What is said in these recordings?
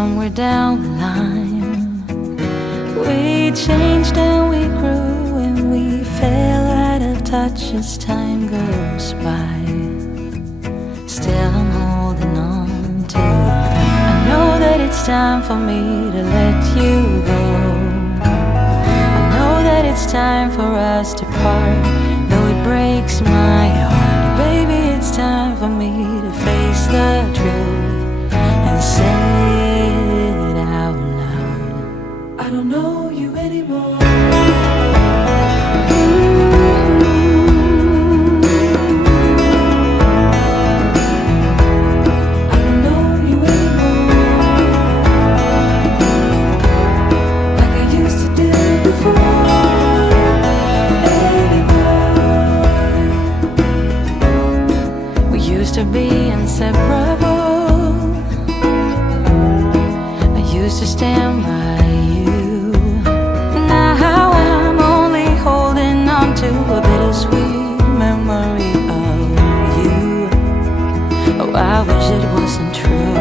somewhere down the line. We changed and we grew and we fell out of touch as time goes by. Still I'm holding on to you. I know that it's time for me to let you go. I know that it's time for us to part, though it breaks my heart. Baby, it's time for me to face the truth and say it out loud. I don't know you anymore. To be inseparable, I used to stand by you. Now I'm only holding on to a bittersweet memory of you. Oh, I wish it wasn't true.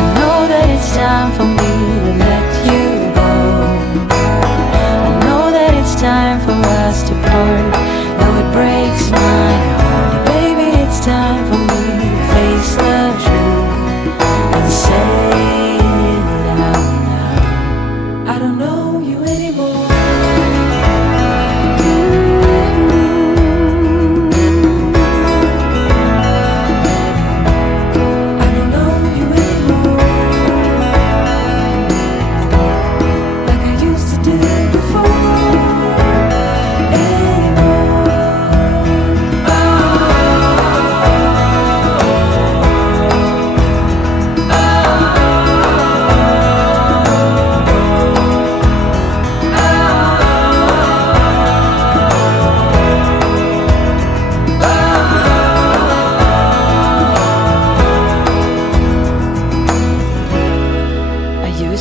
I know that it's time for me to let you go. I know that it's time for us to part, though it breaks my heart. It's time for me to face the truth and say it out loud. I don't know you anymore. I don't know you anymore, like I used to do before.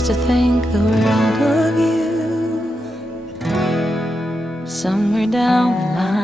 To think the world of you somewhere down the line.